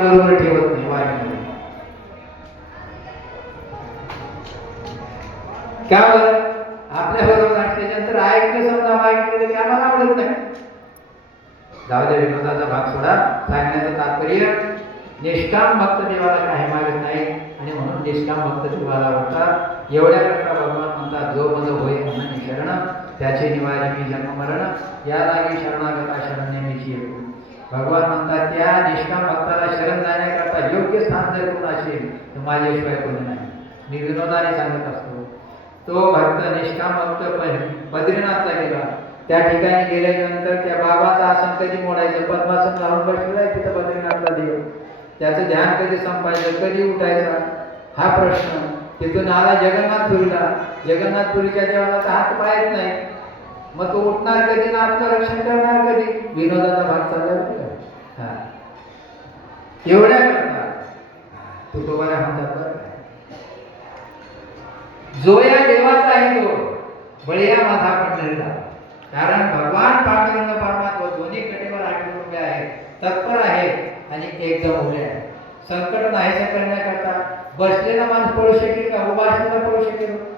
बरोबर ठेवत नाही वारीमध्ये का बरं? आपल्या बरोबर त्याच्यानंतर ऐकलं समजा मागितलं तरी आम्हाला आवडत नाही. जाऊ द्या विनोदाचा भाग सोडा. सांगण्याचं तात्पर्य निष्काम भक्त देवाला काही मागत नाही आणि म्हणून निष्काम भक्त देवाला आवडतात एवढ्या करता भगवान म्हणतात जो मज होय म्हणून शरण त्याचे निवारे मी जन्म मरण. या लागी शरणागता शरण्यमेची येतो. भगवान म्हणतात त्या निष्काम भक्ता योग्य जर कोण असेल तर माझ्याशिवाय कोणी नाही. मी विनोदाने सांगत असतो तो भक्त निष्काम भक्त प- बद्रीनाथला गेला. त्या ठिकाणी गेल्यानंतर त्या बाबाचा आसन कधी मोडायचं? पद्मासन लावून बसलेलं तिथं बद्रीनाथला देव. त्याचं ध्यान कधी संपायचं? कधी उठायचा? हा प्रश्न. तिथून आला जगन्नाथपुरीला जगन्नाथपुरीच्या देवाला तर हात पायत नाही. मग तो उठणार कधी? ना आपलं रक्षण करणार कधी? विनोदाचा भाग चालला हा. एवढ्या करता म्हणतात जो या देवाचा आहे तो बळीया माझा पंढरीला कारण भगवान पांडुरंग परमात्मा दोन्ही कटेवर आठवून उभे आहेत तत्पर आहेत आणि एकदम उभे आहे संकट नाहीसे करण्याकरता बसलेला माणूस पळू शकेल का? उभा असलेला पळू शकेल.